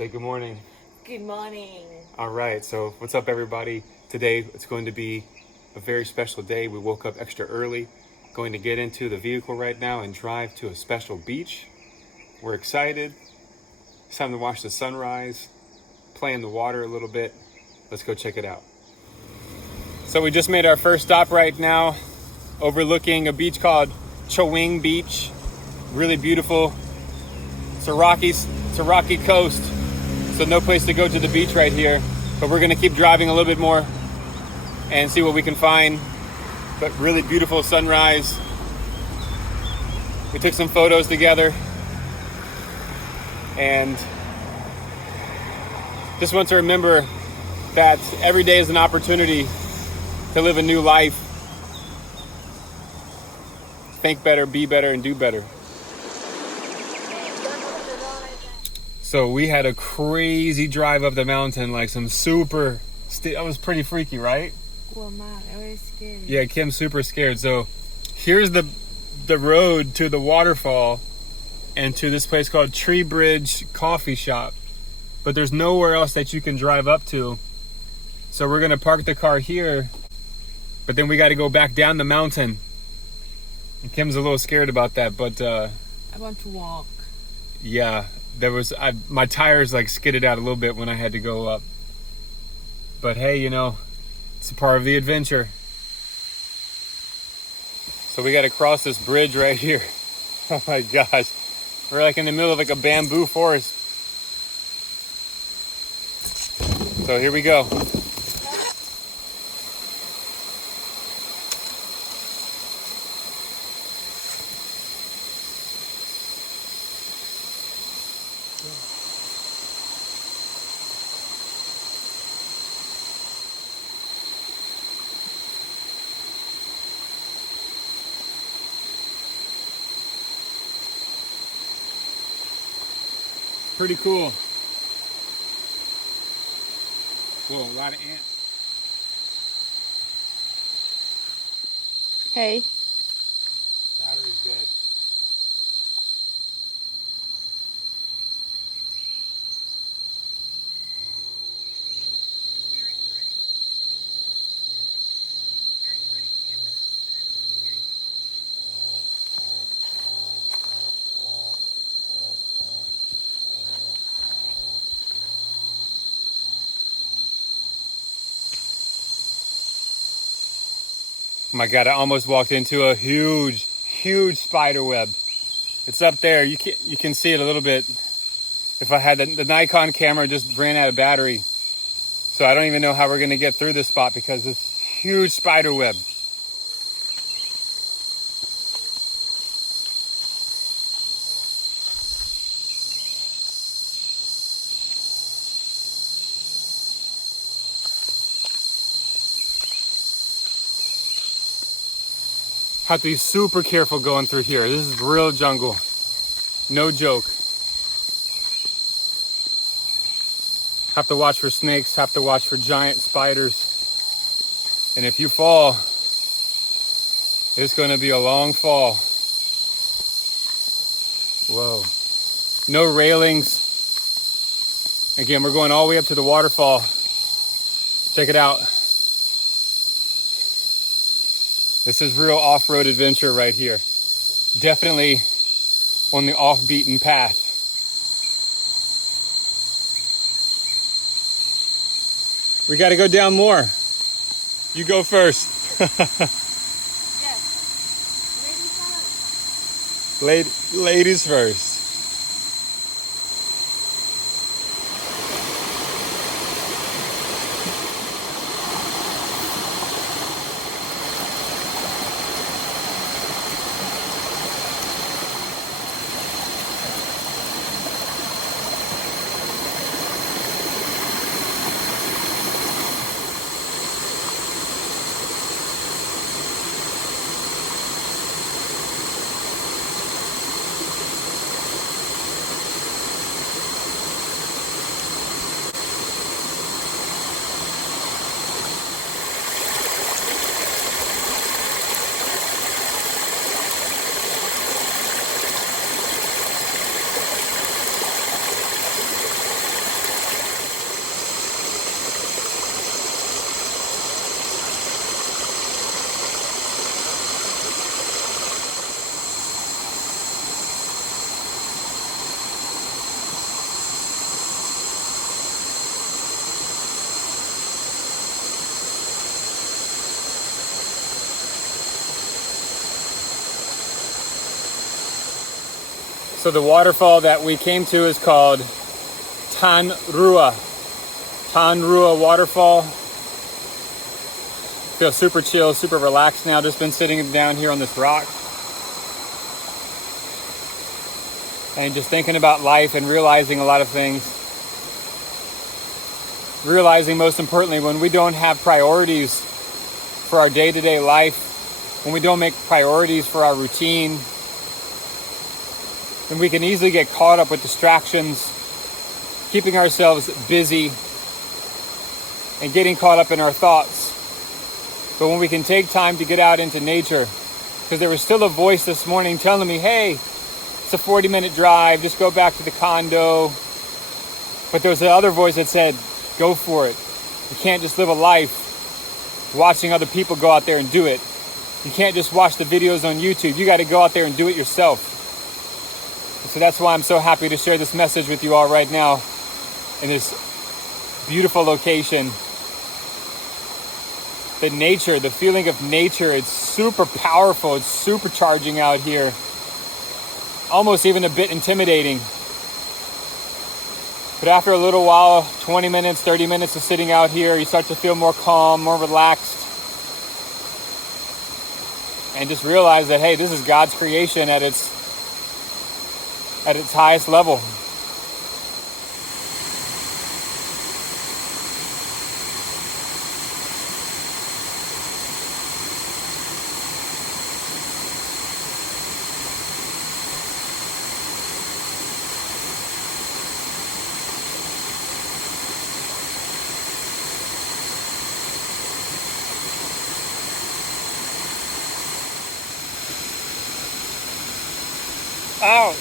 Say good morning. Good morning. All right, so what's up, everybody? Today it's going to be a very special day. We woke up extra early, going to get into the vehicle right now and drive to a special beach. We're excited. It's time to watch the sunrise, play in the water a little bit. Let's go check it out. So we just made our first stop right now, overlooking a beach called Chowing Beach. Really beautiful. It's a rocky coast, so no place to go to the beach right here. But we're gonna keep driving a little bit more and see what we can find. But really beautiful sunrise. We took some photos together and just want to remember that every day is an opportunity to live a new life. Think better, be better, and do better. So we had a crazy drive up the mountain, like some that was pretty freaky, right? Very scary. Yeah, Kim's super scared. So here's the road to the waterfall and to this place called Tree Bridge Coffee Shop. But there's nowhere else that you can drive up to. So we're gonna park the car here, but then we gotta go back down the mountain. And Kim's a little scared about that, but I want to walk. yeah, my tires like skidded out a little bit when I had to go up. But hey, it's a part of the adventure. So we got to cross this bridge right here. Oh my gosh. We're like in the middle of like a bamboo forest. So here we go. Pretty cool. Whoa, a lot of ants. Hey. Battery's dead. Oh my God, I almost walked into a huge spider web. It's up there. You can see it a little bit. If I had the Nikon camera just ran out of battery. So I don't even know how we're gonna get through this spot because this huge spider web. Have to be super careful going through here. This is real jungle. No joke. Have to watch for snakes, have to watch for giant spiders. And if you fall, it's gonna be a long fall. Whoa. No railings. Again, we're going all the way up to the waterfall. Check it out. This is real off-road adventure right here. Definitely on the off-beaten path. We got to go down more. You go first. Yes. Ladies first. Ladies first. So the waterfall that we came to is called Rua Waterfall. Feel super chill, super relaxed now. Just been sitting down here on this rock and just thinking about life and realizing a lot of things. Realizing most importantly, when we don't have priorities for our day-to-day life, when we don't make priorities for our routine, then we can easily get caught up with distractions, keeping ourselves busy and getting caught up in our thoughts. But when we can take time to get out into nature, because there was still a voice this morning telling me, hey, it's a 40-minute drive, just go back to the condo. But there was the other voice that said, go for it. You can't just live a life watching other people go out there and do it. You can't just watch the videos on YouTube. You got to go out there and do it yourself. And so that's why I'm so happy to share this message with you all right now in this beautiful location. The nature, the feeling of nature, it's super powerful. It's supercharging out here. Almost even a bit intimidating. But after a little while, 20 minutes, 30 minutes of sitting out here, you start to feel more calm, more relaxed. And just realize that, hey, this is God's creation at its highest level. Ow!